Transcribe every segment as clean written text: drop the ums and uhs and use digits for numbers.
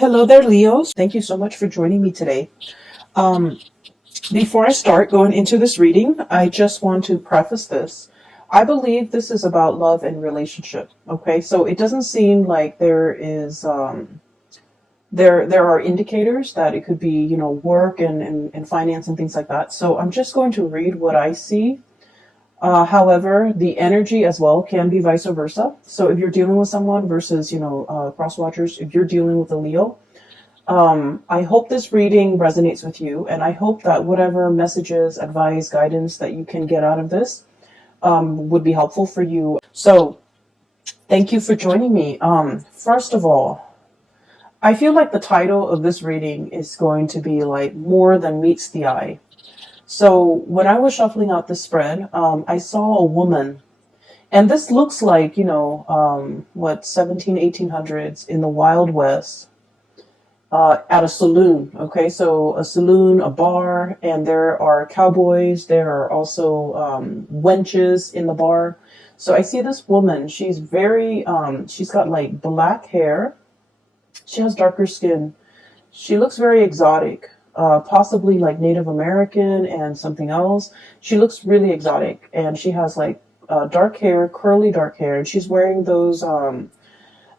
Hello there, Leos. Thank you so much for joining me today. Um, Before I start going into this reading, I just want to preface this. I believe this is about love and relationship. Okay, so it doesn't seem like there are indicators that it could be, work and finance and things like that. So I'm just going to read what I see. However, the energy as well can be vice versa. So if you're dealing with someone versus, cross watchers, if you're dealing with a Leo, I hope this reading resonates with you, and I hope that whatever messages, advice, guidance that you can get out of this would be helpful for you. So, thank you for joining me. First of all, I feel like the title of this reading is going to be like more than meets the eye. So, when I was shuffling out the spread, I saw a woman, and this looks like, 1800s in the Wild West. At a saloon. Okay, so a saloon, a bar, and there are cowboys. There are also wenches in the bar. So I see this woman. She's she's got like black hair. She has darker skin. She looks very exotic, possibly like Native American and something else. She looks really exotic, and she has like dark hair, curly dark hair, and she's wearing those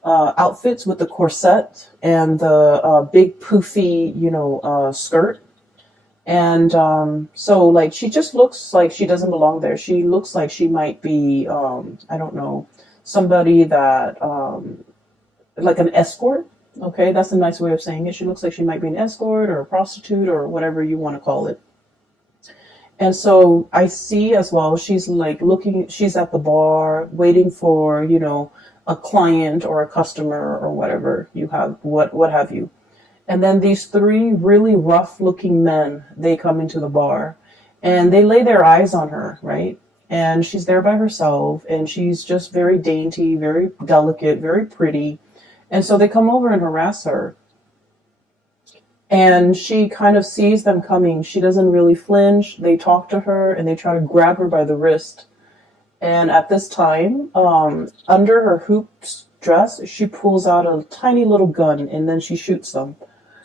outfits with the corset and the big poofy, skirt. And so, like, she just looks like she doesn't belong there. She looks like she might be, I don't know, somebody that, like an escort. Okay, that's a nice way of saying it. She looks like she might be an escort or a prostitute or whatever you want to call it. And so I see as well, she's like she's at the bar waiting for, a client or a customer or whatever you have, what have you. And then these three really rough looking men, they come into the bar and they lay their eyes on her, right? And she's there by herself and she's just very dainty, very delicate, very pretty. And so they come over and harass her. And she kind of sees them coming. She doesn't really flinch. They talk to her and they try to grab her by the wrist. And at this time, under her hoops dress, she pulls out a tiny little gun and then she shoots them.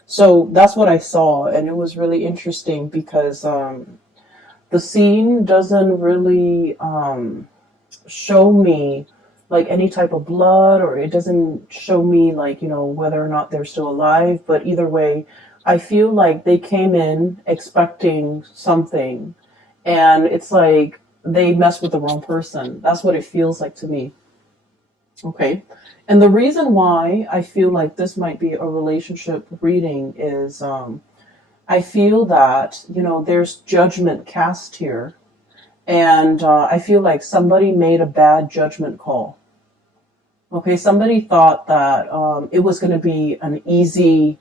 So that's what I saw. And it was really interesting because the scene doesn't really show me like any type of blood, or it doesn't show me like, whether or not they're still alive. But either way, I feel like they came in expecting something, and it's like they messed with the wrong person. That's what it feels like to me. Okay. And the reason why I feel like this might be a relationship reading is I feel that, there's judgment cast here. And I feel like somebody made a bad judgment call. Okay. Somebody thought that it was going to be an easy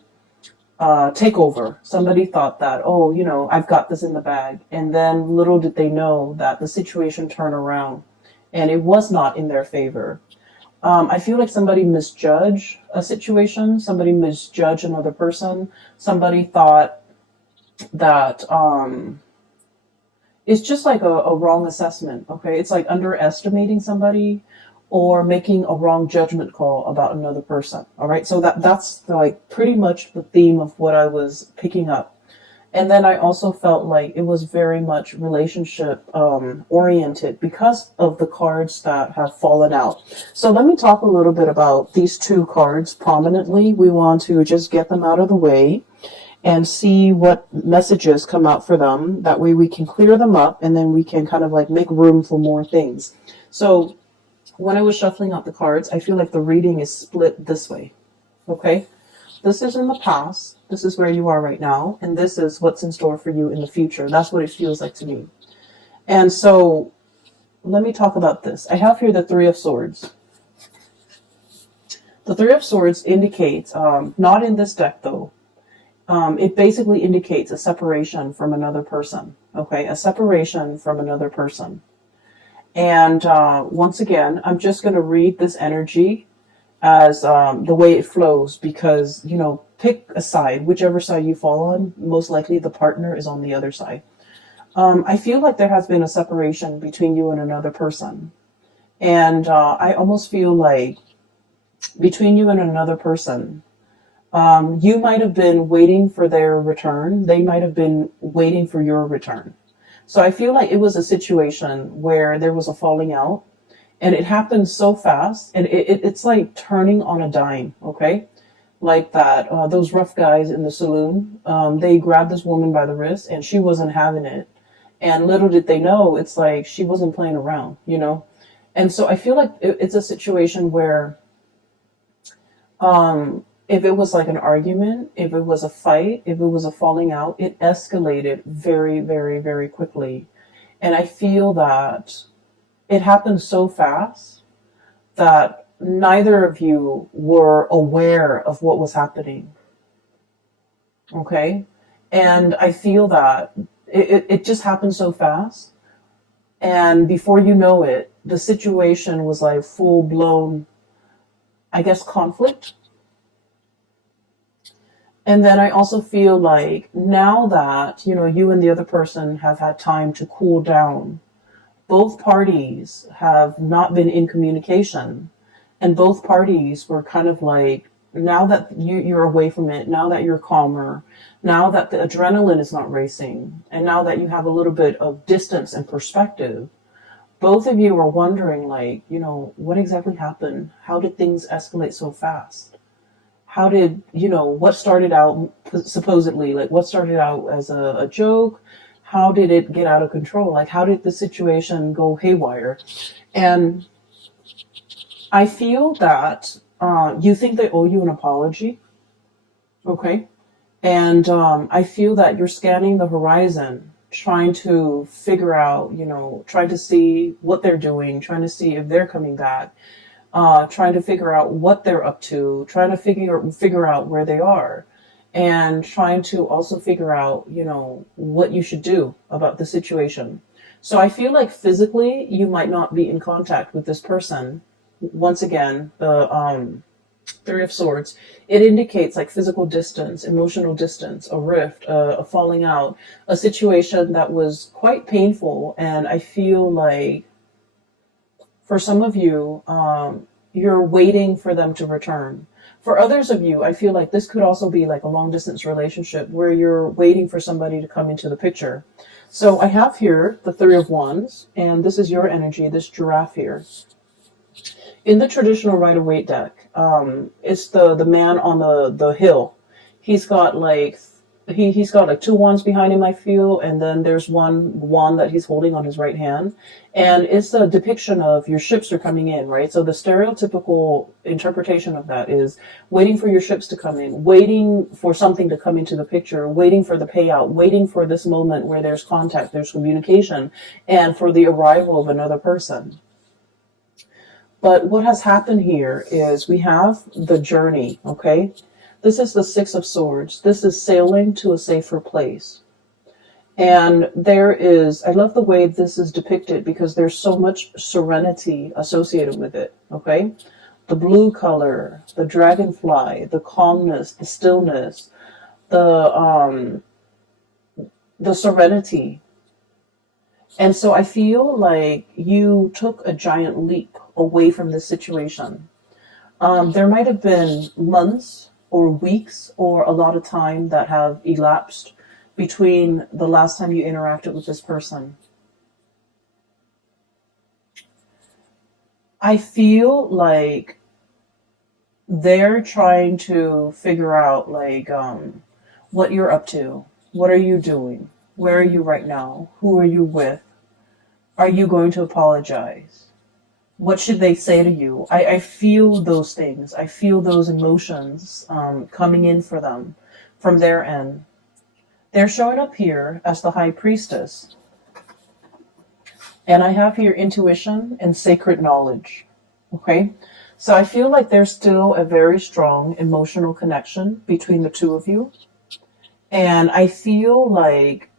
takeover. Somebody thought that, oh, I've got this in the bag. And then little did they know that the situation turned around and it was not in their favor. I feel like somebody misjudged a situation. Somebody misjudged another person. Somebody thought that it's just like a wrong assessment. Okay. It's like underestimating somebody or making a wrong judgment call about another person. All right. So that's like pretty much the theme of what I was picking up. And then I also felt like it was very much relationship oriented because of the cards that have fallen out. So let me talk a little bit about these two cards prominently. We want to just get them out of the way and see what messages come out for them. That way we can clear them up and then we can kind of like make room for more things. So when I was shuffling out the cards, I feel like the reading is split this way. Okay? This is in the past. This is where you are right now. And this is what's in store for you in the future. That's what it feels like to me. And so let me talk about this. I have here the Three of Swords. The Three of Swords indicates, not in this deck though, it basically indicates a separation from another person. Okay? A separation from another person. And once again, I'm just going to read this energy as the way it flows because, pick a side, whichever side you fall on, most likely the partner is on the other side. I feel like there has been a separation between you and another person. And I almost feel like between you and another person, You might have been waiting for their return. They might have been waiting for your return. So I feel like it was a situation where there was a falling out and it happened so fast and it's like turning on a dime. Okay. Like that, those rough guys in the saloon, they grabbed this woman by the wrist and she wasn't having it. And little did they know, it's like she wasn't playing around, you know? And so I feel like it's a situation where if it was like an argument, if it was a fight, if it was a falling out, it escalated very, very, very quickly. And I feel that it happened so fast that neither of you were aware of what was happening. Okay. And I feel that it just happened so fast. And before you know it, the situation was like full blown, I guess, conflict. And then I also feel like now that, you and the other person have had time to cool down, both parties have not been in communication. And both parties were kind of like, now that you're away from it, now that you're calmer, now that the adrenaline is not racing, and now that you have a little bit of distance and perspective, both of you are wondering, like, what exactly happened? How did things escalate so fast? How did, what started out supposedly, like what started out as a joke? How did it get out of control? Like, how did the situation go haywire? And I feel that you think they owe you an apology, okay? And I feel that you're scanning the horizon, trying to figure out, trying to see what they're doing, trying to see if they're coming back, trying to figure out what they're up to, trying to figure out where they are, and trying to also figure out, what you should do about the situation. So I feel like physically you might not be in contact with this person. Once again, the Three of Swords, it indicates like physical distance, emotional distance, a rift, a falling out, a situation that was quite painful. And I feel like for some of you, you're waiting for them to return. For others of you, I feel like this could also be like a long distance relationship where you're waiting for somebody to come into the picture. So I have here the Three of Wands, and this is your energy, this giraffe here. In the traditional Rider-Waite deck, it's the man on the hill. He's got like he's got like two wands behind him, I feel, and then there's one wand that he's holding on his right hand, and it's a depiction of your ships are coming in, right? So the stereotypical interpretation of that is waiting for your ships to come in, waiting for something to come into the picture, waiting for the payout, waiting for this moment where there's contact, there's communication, and for the arrival of another person. But what has happened here is we have the journey, okay? This is the Six of Swords. This is sailing to a safer place. And there is, I love the way this is depicted because there's so much serenity associated with it, okay? The blue color, the dragonfly, the calmness, the stillness, the serenity. And so I feel like you took a giant leap away from this situation. There might have been months or weeks or a lot of time that have elapsed between the last time you interacted with this person. I feel like they're trying to figure out like what you're up to. What are you doing? Where are you right now? Who are you with? Are you going to apologize? What should they say to you? I feel those things. I feel those emotions coming in for them from their end. They're showing up here as the High Priestess. And I have here intuition and sacred knowledge. Okay? So I feel like there's still a very strong emotional connection between the two of you. And I feel like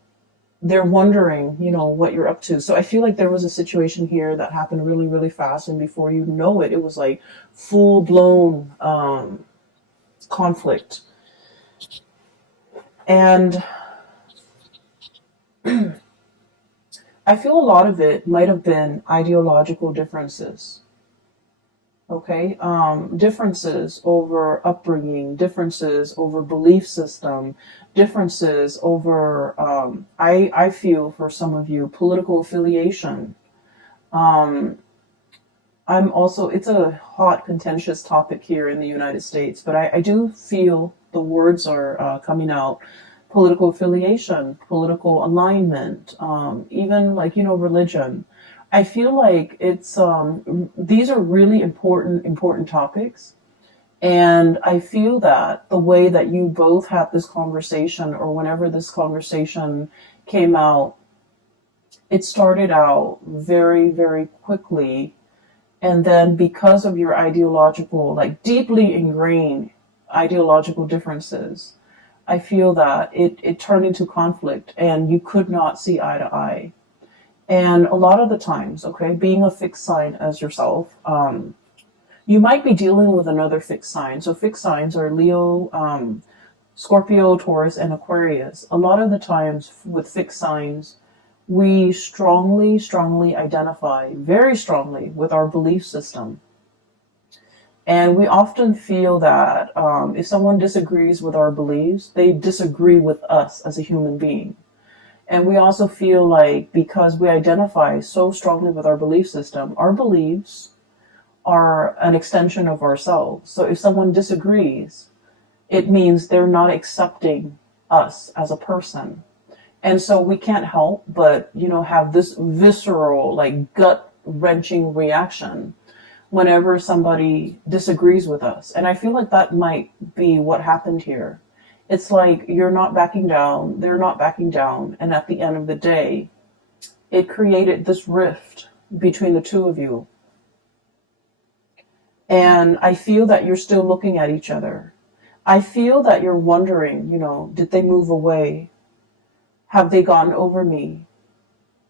they're wondering, what you're up to. So I feel like there was a situation here that happened really, really fast. And before you know it, it was like full blown conflict. And I feel a lot of it might have been ideological differences. Okay, differences over upbringing, differences over belief system, differences over, I feel for some of you, political affiliation. Um, I'm also, it's a hot, contentious topic here in the United States, but I do feel the words are coming out. Political affiliation, political alignment, even like, religion. I feel like these are really important topics. And I feel that the way that you both had this conversation, or whenever this conversation came out, it started out very, very quickly, and then because of your ideological, like deeply ingrained ideological differences, I feel that it turned into conflict and you could not see eye to eye. And a lot of the times, okay, being a fixed sign as yourself, you might be dealing with another fixed sign. So fixed signs are Leo, Scorpio, Taurus, and Aquarius. A lot of the times with fixed signs, we strongly identify very strongly with our belief system. And we often feel that if someone disagrees with our beliefs, they disagree with us as a human being. And we also feel like because we identify so strongly with our belief system, our beliefs are an extension of ourselves. So if someone disagrees, it means they're not accepting us as a person. And so we can't help but, have this visceral, like gut wrenching reaction whenever somebody disagrees with us. And I feel like that might be what happened here. It's like you're not backing down, they're not backing down. And at the end of the day, it created this rift between the two of you. And I feel that you're still looking at each other. I feel that you're wondering, did they move away? Have they gone over me?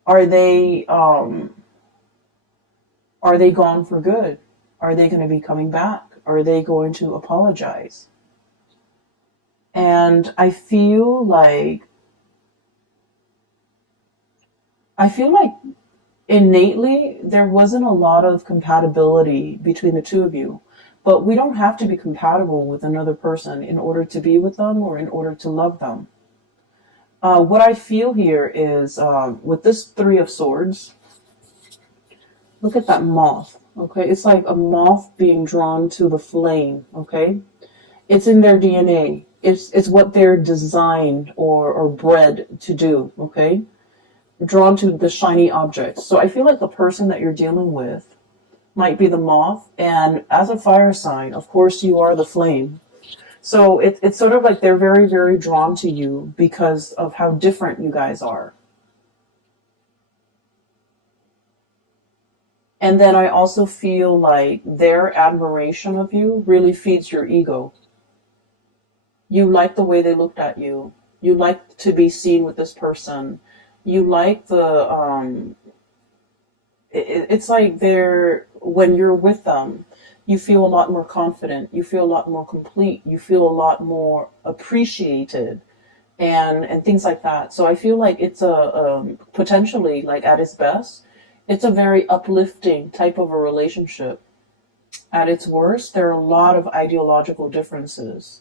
Are they gone for good? Are they going to be coming back? Are they going to apologize? And I feel like innately there wasn't a lot of compatibility between the two of you. But we don't have to be compatible with another person in order to be with them or in order to love them. What I feel here is with this Three of Swords, look at that moth. Okay, it's like a moth being drawn to the flame. Okay, it's in their DNA. It's what they're designed or bred to do. Okay, drawn to the shiny objects. So I feel like the person that you're dealing with might be the moth, and as a fire sign, of course, you are the flame. So it's sort of like they're very, very drawn to you because of how different you guys are. And then I also feel like their admiration of you really feeds your ego. You like the way they looked at you. You like to be seen with this person. You like it's like when you're with them, you feel a lot more confident. You feel a lot more complete. You feel a lot more appreciated and things like that. So I feel like it's potentially, like at its best, it's a very uplifting type of a relationship. At its worst, there are a lot of ideological differences,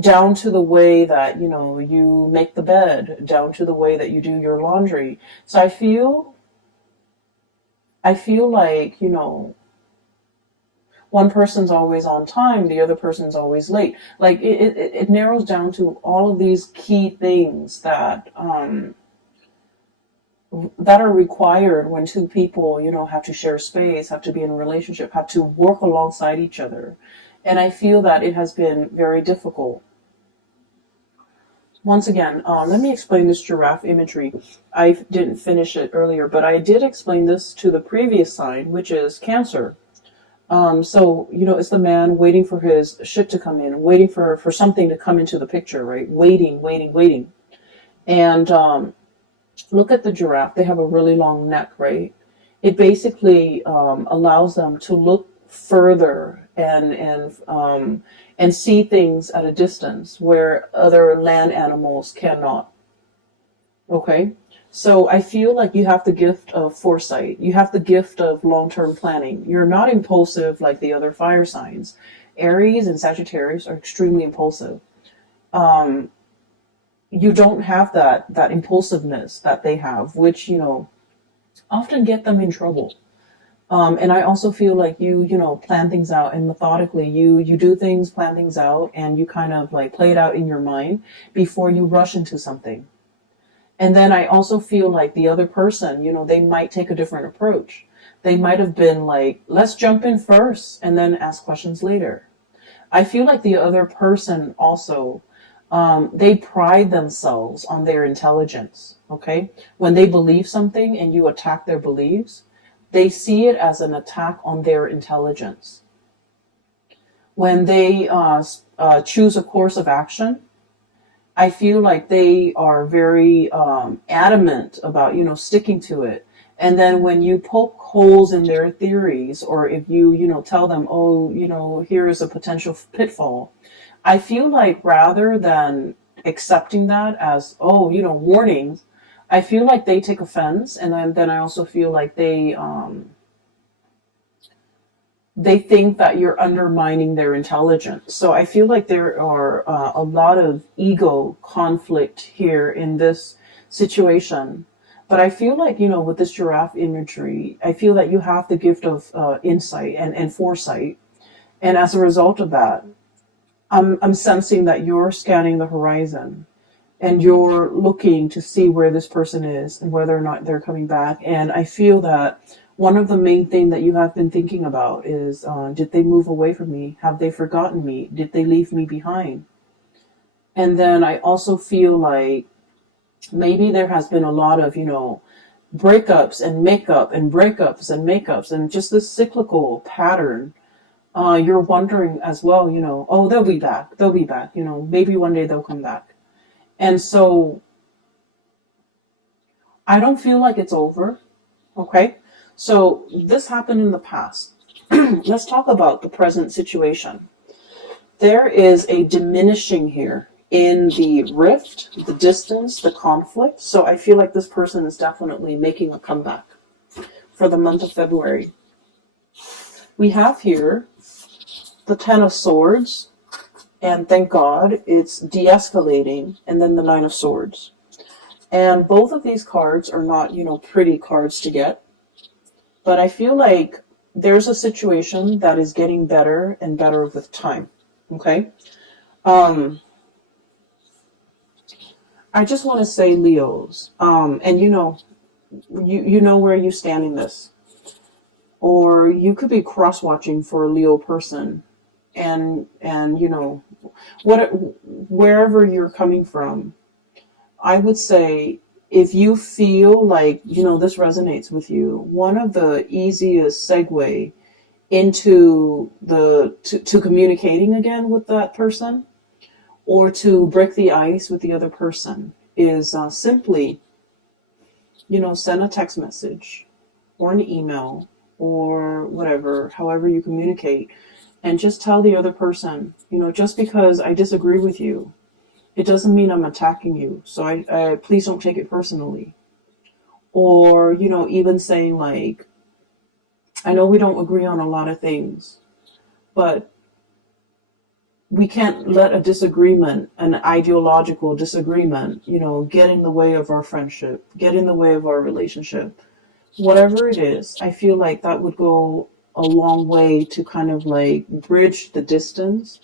down to the way that, you make the bed, down to the way that you do your laundry. So I feel like, one person's always on time, the other person's always late. Like it narrows down to all of these key things that are required when two people, have to share space, have to be in a relationship, have to work alongside each other. And I feel that it has been very difficult. Once again, let me explain this giraffe imagery. I didn't finish it earlier, but I did explain this to the previous sign, which is Cancer. So, it's the man waiting for his shit to come in, waiting for something to come into the picture, right? Waiting. And look at the giraffe. They have a really long neck, right? It basically allows them to look further and see things at a distance where other land animals cannot. Okay, So I feel like you have the gift of foresight. You have the gift of long-term planning. You're not impulsive like the other fire signs. Aries and Sagittarius are extremely impulsive. You don't have that impulsiveness that they have, which, often get them in trouble. And I also feel like you plan things out, and methodically you do things, plan things out, and you kind of like play it out in your mind before you rush into something. And then I also feel like the other person, they might take a different approach. They might have been like, let's jump in first and then ask questions later. I feel like the other person also, they pride themselves on their intelligence. Okay. When they believe something and you attack their beliefs, they see it as an attack on their intelligence. When they choose a course of action, I feel like they are very adamant about, sticking to it. And then when you poke holes in their theories, or if you tell them, oh, here is a potential pitfall, I feel like rather than accepting that as, oh, warnings, I feel like they take offense. And then I also feel like they think that you're undermining their intelligence. So I feel like there are a lot of ego conflict here in this situation. But I feel like, with this giraffe imagery, I feel that you have the gift of insight and foresight. And as a result of that, I'm sensing that you're scanning the horizon and you're looking to see where this person is and whether or not they're coming back. And I feel that one of the main things that you have been thinking about is, did they move away from me? Have they forgotten me? Did they leave me behind? And then I also feel like maybe there has been a lot of, breakups and makeup and breakups and makeups and just this cyclical pattern. You're wondering as well, oh, they'll be back. They'll be back. Maybe one day they'll come back. And so I don't feel like it's over. Okay. So this happened in the past. Let's talk about the present situation. There is a diminishing here in the rift, the distance, the conflict. So I feel like this person is definitely making a comeback for the month of February. We have here the Ten of Swords, and thank God it's de-escalating, and then the Nine of Swords. And both of these cards are not, pretty cards to get. But I feel like there's a situation that is getting better and better with time. Okay? I just want to say, Leos, and you know where you stand in this. Or you could be cross-watching for a Leo person, and wherever you're coming from, I would say, if you feel like, this resonates with you, one of the easiest segue into to communicating again with that person, or to break the ice with the other person, is simply, send a text message or an email or whatever, however you communicate, and just tell the other person, just because I disagree with you, it doesn't mean I'm attacking you. So I please don't take it personally. Or, even saying like, I know we don't agree on a lot of things, but we can't let a disagreement, an ideological disagreement, get in the way of our friendship, get in the way of our relationship. Whatever it is, I feel like that would go a long way to kind of like bridge the distance,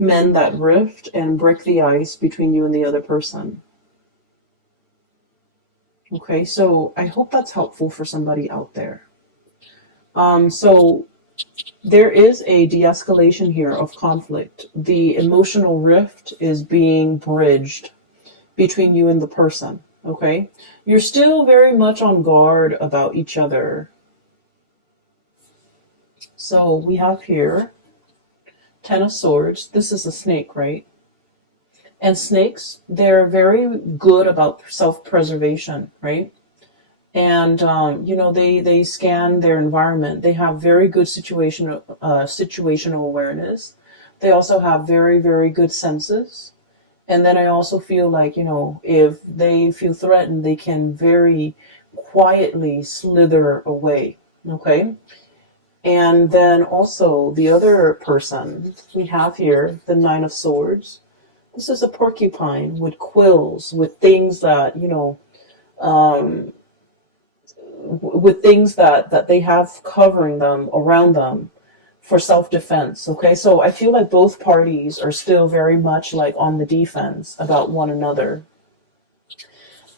mend that rift, and break the ice between you and the other person. Okay, so I hope that's helpful for somebody out there. So there is a de-escalation here of conflict. The emotional rift is being bridged between you and the person. Okay, you're still very much on guard about each other. So we have here Ten of Swords. This is a snake, right? And snakes, they're very good about self-preservation, right? And they scan their environment. They have very good situational awareness. They also have very, very good senses. And then I also feel like, if they feel threatened, they can very quietly slither away. Okay. And then also the other person we have here, the Nine of Swords. This is a porcupine with quills, with things that, um, with things that they have covering them, around them, for self-defense. Okay, so I feel like both parties are still very much like on the defense about one another.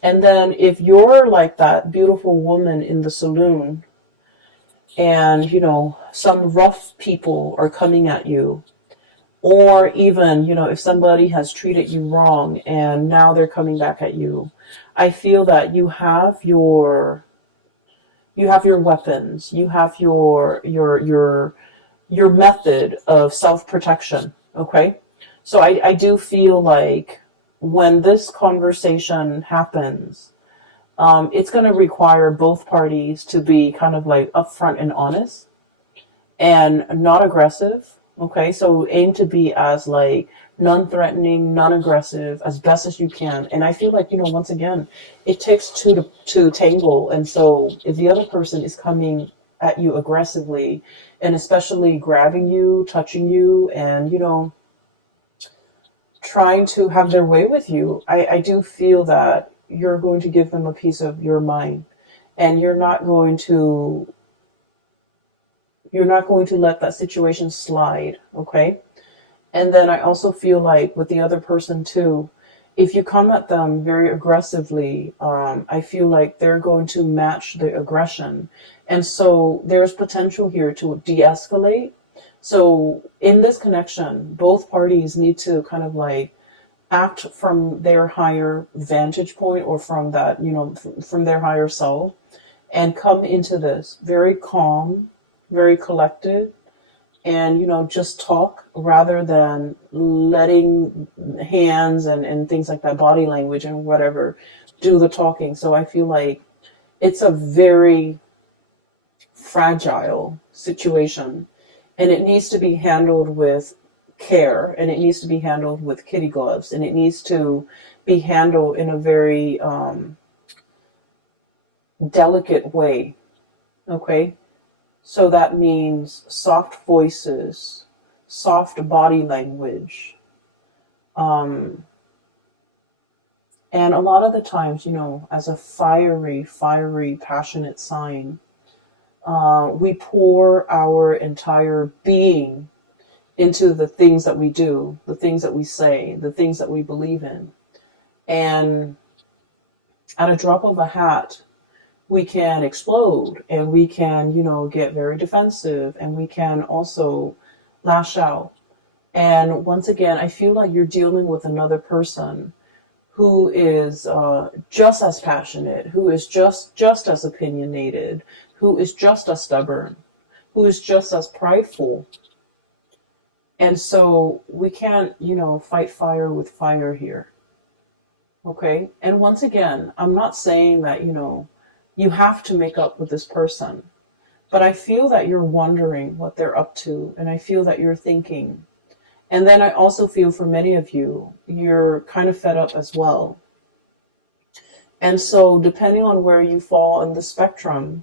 And then if you're like that beautiful woman in the saloon, and some rough people are coming at you, or even if somebody has treated you wrong and now they're coming back at you, I feel that you have your weapons, you have your method of self-protection. Okay, so I do feel like when this conversation happens, it's going to require both parties to be kind of like upfront and honest and not aggressive. Okay, so aim to be as like non-threatening, non-aggressive as best as you can. And I feel like, once again, it takes two to tangle. And so if the other person is coming at you aggressively, and especially grabbing you, touching you, and trying to have their way with you, I do feel that you're going to give them a piece of your mind, and you're not going to let that situation slide. Okay. And then I also feel like with the other person too, if you come at them very aggressively, I feel like they're going to match the aggression. And so there's potential here to de-escalate. So in this connection, both parties need to kind of like act from their higher vantage point, or from that, from their higher self, and come into this very calm, very collected, and just talk rather than letting hands and things like that, body language and whatever, do the talking. So I feel like it's a very fragile situation, and it needs to be handled with care, and it needs to be handled with kitty gloves, and it needs to be handled in a very delicate way. Okay, so that means soft voices, soft body language. Um, and a lot of the times, as a fiery, passionate sign, we pour our entire being into the things that we do, the things that we say, the things that we believe in. And at a drop of a hat, we can explode, and we can, get very defensive, and we can also lash out. And once again, I feel like you're dealing with another person who is just as passionate, who is just as opinionated, who is just as stubborn, who is just as prideful. And so we can't, fight fire with fire here. Okay. And once again, I'm not saying that, you have to make up with this person, but I feel that you're wondering what they're up to. And I feel that you're thinking. And then I also feel for many of you, you're kind of fed up as well. And so depending on where you fall on the spectrum,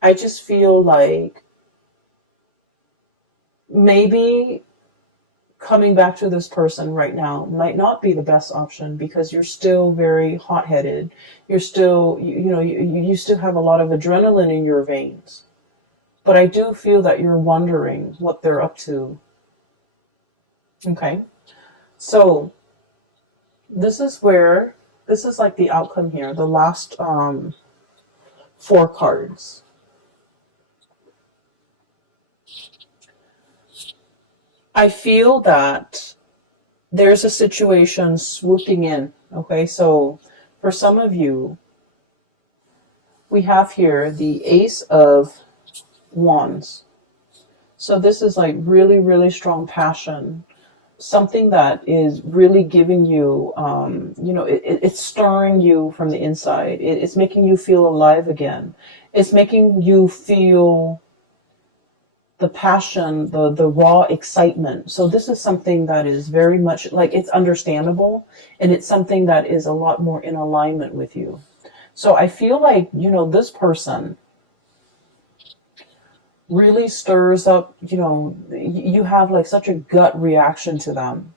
I just feel like maybe coming back to this person right now might not be the best option, because you're still very hot-headed. You're still, you still have a lot of adrenaline in your veins. But I do feel that you're wondering what they're up to. Okay. So this is like the outcome here, the last four cards. I feel that there's a situation swooping in. Okay, so for some of you, we have here the Ace of Wands. So this is like really, really strong passion. Something that is really giving you, it's stirring you from the inside. It's making you feel alive again. It's making you feel the passion, the raw excitement. So this is something that is very much like, it's understandable, and it's something that is a lot more in alignment with you. So I feel like, this person really stirs up, you have like such a gut reaction to them,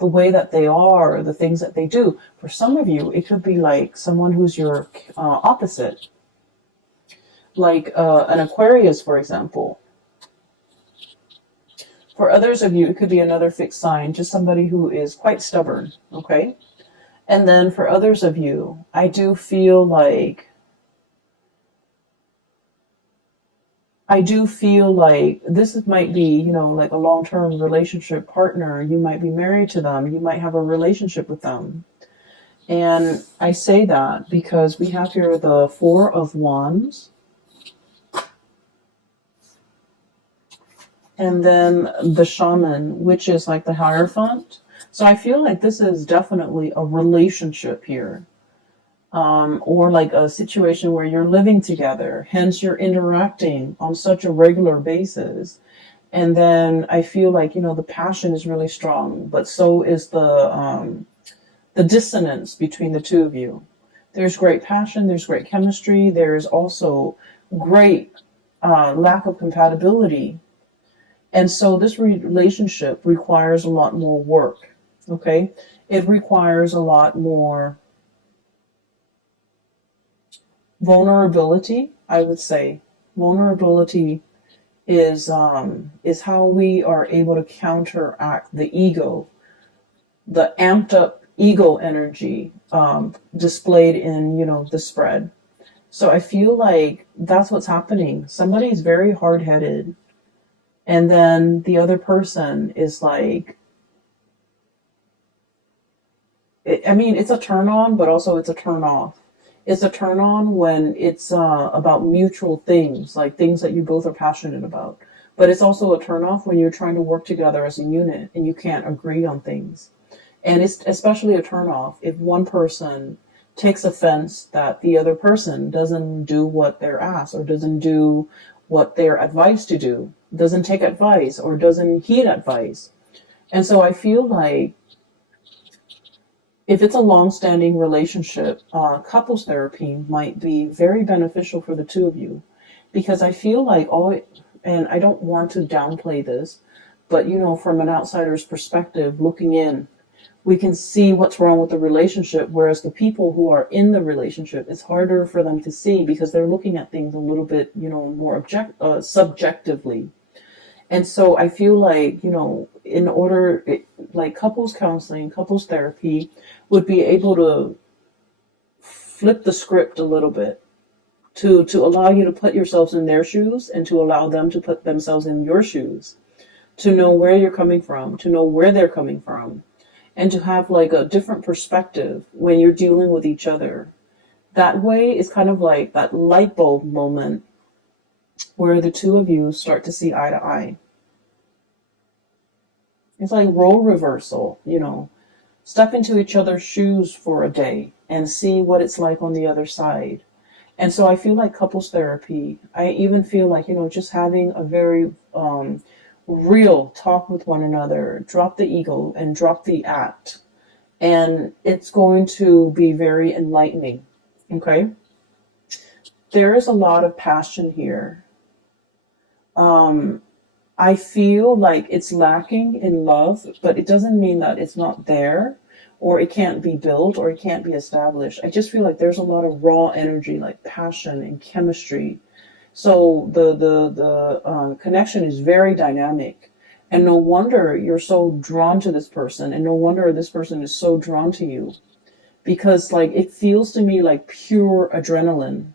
the way that they are, the things that they do. For some of you, it could be like someone who's your opposite, like an Aquarius, for example. For others of you, it could be another fixed sign, just somebody who is quite stubborn, okay? And then for others of you, I do feel like this might be, like a long-term relationship partner. You might be married to them. You might have a relationship with them. And I say that because we have here the Four of Wands. And then the Shaman, which is like the Hierophant. So I feel like this is definitely a relationship here. Or like a situation where you're living together, hence you're interacting on such a regular basis. And then I feel like, the passion is really strong, but so is the dissonance between the two of you. There's great passion, there's great chemistry, there's also great lack of compatibility. And so this relationship requires a lot more work, okay? It requires a lot more vulnerability, I would say. Vulnerability is how we are able to counteract the ego, the amped up ego energy displayed in, the spread. So I feel like that's what's happening. Somebody's very hard-headed, and then the other person is like, it's a turn on, but also it's a turn off. It's a turn on when it's about mutual things, like things that you both are passionate about. But it's also a turn off when you're trying to work together as a unit and you can't agree on things. And it's especially a turn off if one person takes offense that the other person doesn't do what they're asked, or doesn't do what they're advised to do, doesn't take advice, or doesn't heed advice. And so I feel like if it's a long-standing relationship, couples therapy might be very beneficial for the two of you, because I feel like and I don't want to downplay this, but from an outsider's perspective, looking in, we can see what's wrong with the relationship, whereas the people who are in the relationship, it's harder for them to see because they're looking at things a little bit, more subjectively. And so I feel like, like couples counseling, couples therapy would be able to flip the script a little bit to allow you to put yourselves in their shoes and to allow them to put themselves in your shoes, to know where you're coming from, to know where they're coming from, and to have like a different perspective when you're dealing with each other. That way is kind of like that light bulb moment where the two of you start to see eye to eye. It's like role reversal, Step into each other's shoes for a day and see what it's like on the other side. And so I feel like couples therapy, I even feel like, just having a very real talk with one another, drop the ego and drop the act. And it's going to be very enlightening. Okay? There is a lot of passion here. I feel like it's lacking in love, but it doesn't mean that it's not there, or it can't be built, or it can't be established. I just feel like there's a lot of raw energy, like passion and chemistry. So the connection is very dynamic. And no wonder you're so drawn to this person, and no wonder this person is so drawn to you. Because like it feels to me like pure adrenaline.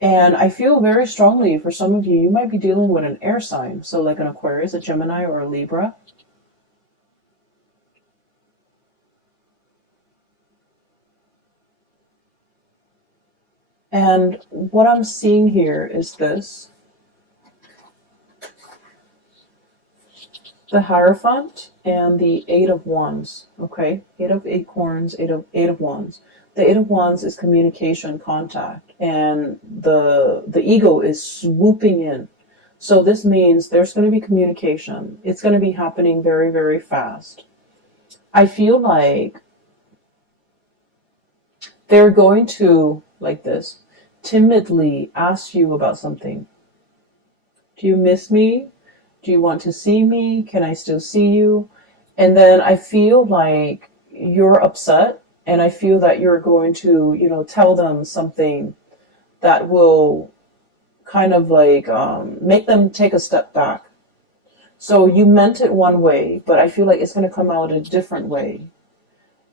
And I feel very strongly for some of you, you might be dealing with an air sign. So like an Aquarius, a Gemini, or a Libra. And what I'm seeing here is this. The Hierophant and the Eight of Wands. Okay? Eight of Acorns, eight of Wands. The Eight of Wands is communication, contact, and the ego is swooping in. So this means there's going to be communication. It's going to be happening very, very fast. I feel like they're going to, like this, timidly ask you about something. Do you miss me? Do you want to see me? Can I still see you? And then I feel like you're upset, and I feel that you're going to, tell them something that will kind of like make them take a step back. So you meant it one way, but I feel like it's going to come out a different way.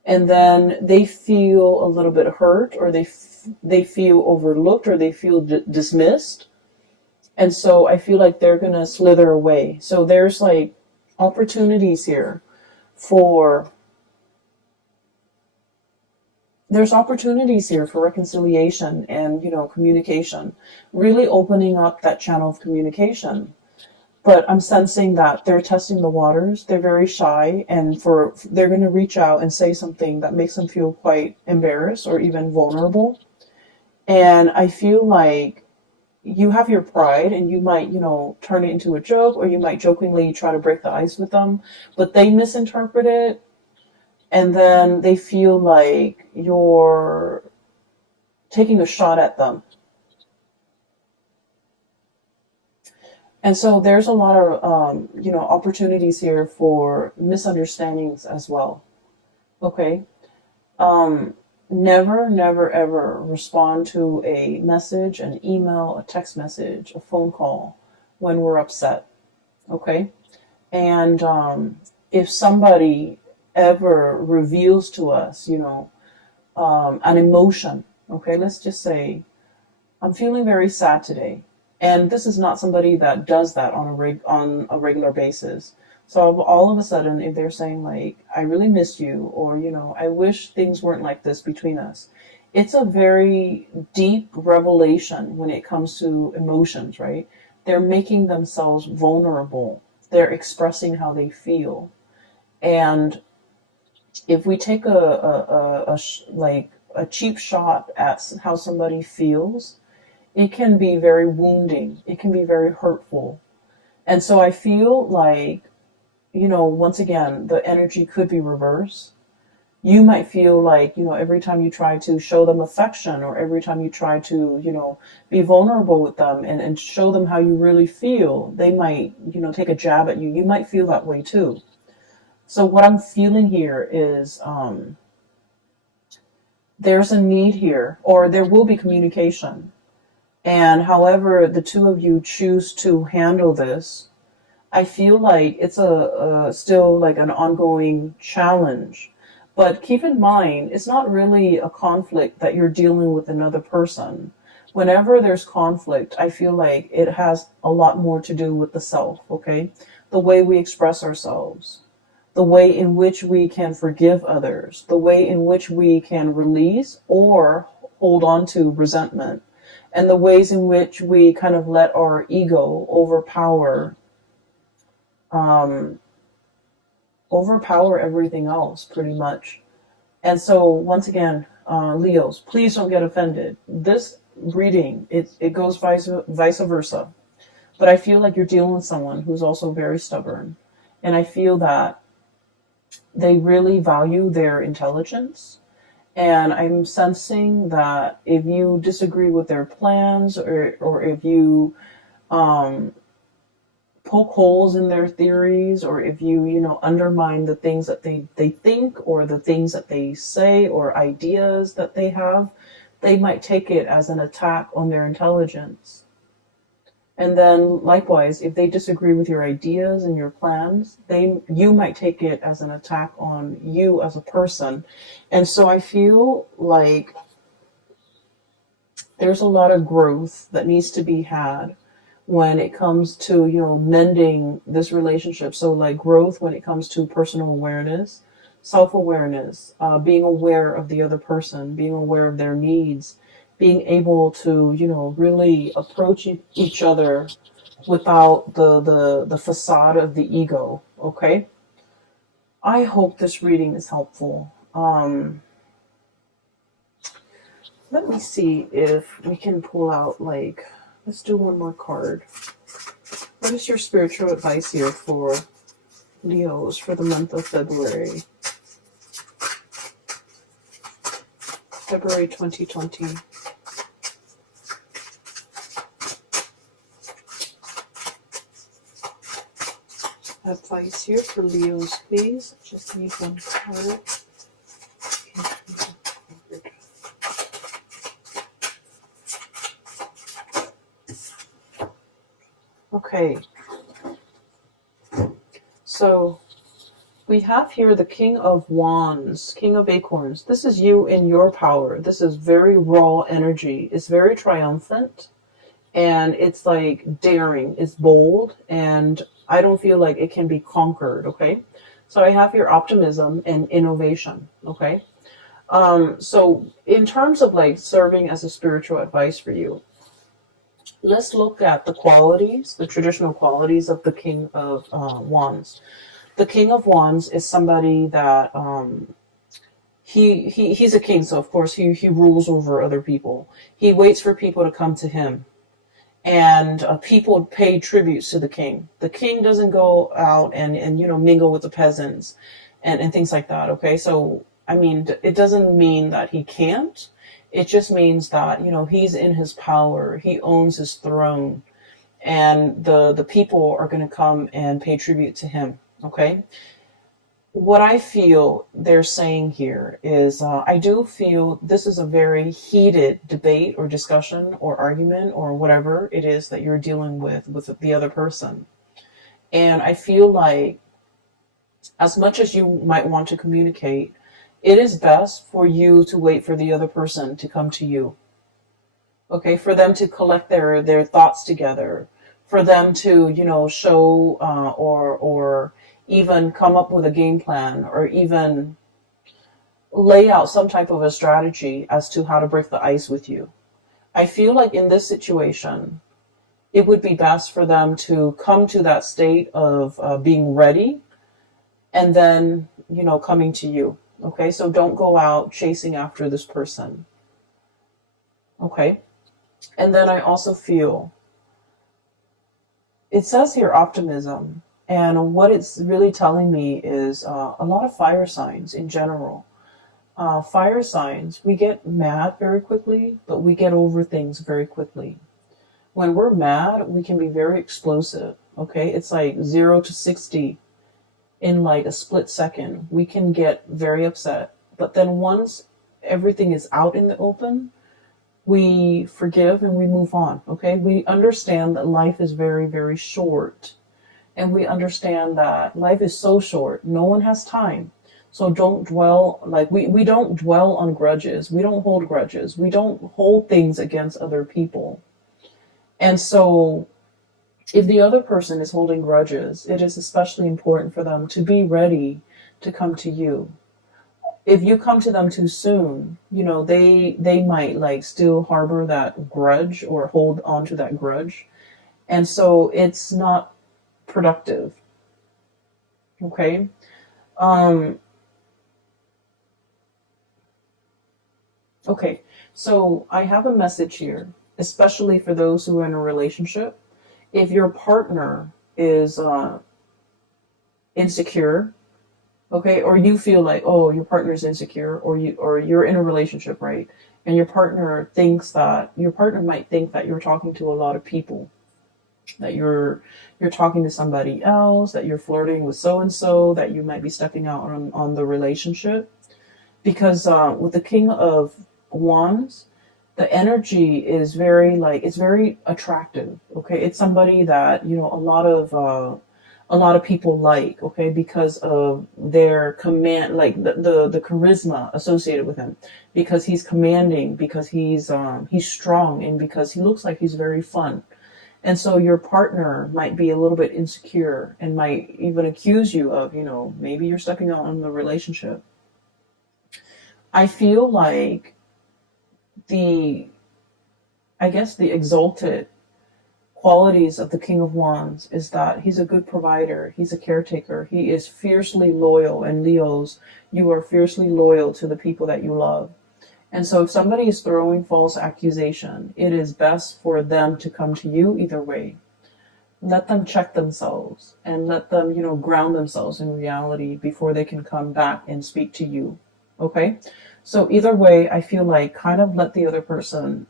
And then they feel a little bit hurt, or they feel overlooked, or they feel dismissed. And so I feel like they're going to slither away. So there's like opportunities here for reconciliation and, communication, really opening up that channel of communication. But I'm sensing that they're testing the waters. They're very shy, and they're going to reach out and say something that makes them feel quite embarrassed or even vulnerable. And I feel like you have your pride, and you might, turn it into a joke, or you might jokingly try to break the ice with them, but they misinterpret it, and then they feel like you're taking a shot at them. And so there's a lot of, opportunities here for misunderstandings as well. Okay. Never, never, ever respond to a message, an email, a text message, a phone call when we're upset. Okay. And if somebody ever reveals to us, an emotion, okay, let's just say, I'm feeling very sad today. And this is not somebody that does that on a regular basis. So all of a sudden, if they're saying like, I really miss you, or, I wish things weren't like this between us, it's a very deep revelation when it comes to emotions, right? They're making themselves vulnerable. They're expressing how they feel. And if we take a cheap shot at how somebody feels, it can be very wounding. It can be very hurtful. And so I feel like, once again, the energy could be reversed. You might feel like, every time you try to show them affection, or every time you try to, be vulnerable with them and show them how you really feel, they might, take a jab at you. You might feel that way too. So what I'm feeling here is there's a need here, or there will be communication. And however the two of you choose to handle this, I feel like it's still like an ongoing challenge. But keep in mind, it's not really a conflict that you're dealing with another person. Whenever there's conflict, I feel like it has a lot more to do with the self, okay? The way we express ourselves, the way in which we can forgive others, the way in which we can release or hold on to resentment, and the ways in which we kind of let our ego overpower everything else, pretty much. And so, once again, Leos, please don't get offended. This reading, it goes vice versa. But I feel like you're dealing with someone who's also very stubborn. And I feel that they really value their intelligence. And I'm sensing that if you disagree with their plans, or if you poke holes in their theories, or if you, undermine the things that they think, or the things that they say, or ideas that they have, they might take it as an attack on their intelligence. And then likewise, if they disagree with your ideas and your plans, you might take it as an attack on you as a person. And so I feel like there's a lot of growth that needs to be had when it comes to, mending this relationship. So like growth when it comes to personal awareness, self-awareness, being aware of the other person, being aware of their needs, being able to, really approach each other without the facade of the ego. Okay. I hope this reading is helpful. Let me see if we can pull out, like, let's do one more card. What is your spiritual advice here for Leos for the month of February? February 2020. Advice here for Leos, please. Just need one card. Okay. So we have here the King of Wands, King of Acorns. This is you in your power. This is very raw energy. It's very triumphant. And it's like daring. It's bold. And I don't feel like it can be conquered, okay? So I have your optimism and innovation, okay? So in terms of like serving as a spiritual advice for you, let's look at the qualities, the traditional qualities of the King of Wands. The King of Wands is somebody that he's a king, so of course he rules over other people. He waits for people to come to him. And people pay tributes to the king. The king doesn't go out and mingle with the peasants and things like that. Okay, so I mean, it doesn't mean that he can't. It just means that he's in his power. He owns his throne, and the people are going to come and pay tribute to him. Okay. What I feel they're saying here is I do feel this is a very heated debate or discussion or argument or whatever it is that you're dealing with the other person. And I feel like as much as you might want to communicate, it is best for you to wait for the other person to come to you. Okay, for them to collect their thoughts together, for them to show or even come up with a game plan, or even lay out some type of a strategy as to how to break the ice with you. I feel like in this situation, it would be best for them to come to that state of being ready, and then coming to you. Okay, so don't go out chasing after this person. Okay, and then I also feel it says here optimism. And what it's really telling me is a lot of fire signs in general. Fire signs, we get mad very quickly, but we get over things very quickly. When we're mad, we can be very explosive. Okay, it's like 0 to 60 in like a split second. We can get very upset. But then once everything is out in the open, we forgive and we move on. Okay, we understand that life is very, very short. And we understand that life is so short. No one has time. So don't dwell, like we don't dwell on grudges. We don't hold grudges. We don't hold things against other people. And so if the other person is holding grudges, it is especially important for them to be ready to come to you. If you come to them too soon, they might like still harbor that grudge or hold on to that grudge. And so it's not productive. Okay. Okay. So I have a message here, especially for those who are in a relationship. If your partner is insecure, okay, or you feel like, oh, your partner's insecure, or you're in a relationship, right? And your partner might think that you're talking to a lot of people, that you're talking to somebody else, that you're flirting with so and so, that you might be stepping out on the relationship. Because with the King of Wands, the energy is it's very attractive. Okay, it's somebody that a lot of people like. Okay, because of their command, like the charisma associated with him, because he's commanding, because he's strong, and because he looks like he's very fun. And so your partner might be a little bit insecure and might even accuse you of, maybe you're stepping out on the relationship. I feel like the exalted qualities of the King of Wands is that he's a good provider. He's a caretaker. He is fiercely loyal. And Leos, you are fiercely loyal to the people that you love. And so if somebody is throwing false accusation, it is best for them to come to you either way. Let them check themselves and let them, ground themselves in reality before they can come back and speak to you. Okay? So either way, I feel like kind of let the other person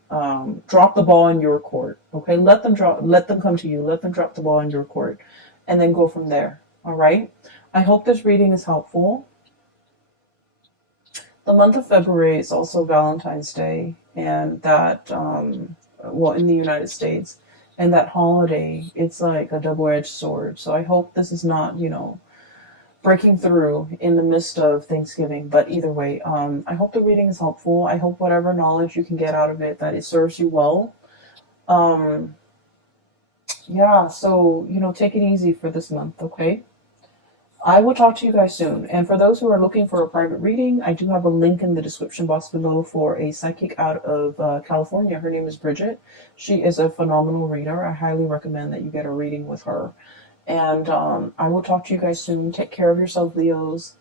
drop the ball in your court. Okay? Let them come to you. Let them drop the ball in your court and then go from there. All right? I hope this reading is helpful. The month of February is also Valentine's Day, and that, in the United States, and that holiday, it's like a double-edged sword. So I hope this is not, breaking through in the midst of Thanksgiving. But either way, I hope the reading is helpful. I hope whatever knowledge you can get out of it, that it serves you well. Yeah, so, take it easy for this month, okay? I will talk to you guys soon. And for those who are looking for a private reading, I do have a link in the description box below for a psychic out of California. Her name is Bridget. She is a phenomenal reader. I highly recommend that you get a reading with her. And I will talk to you guys soon. Take care of yourself, Leos.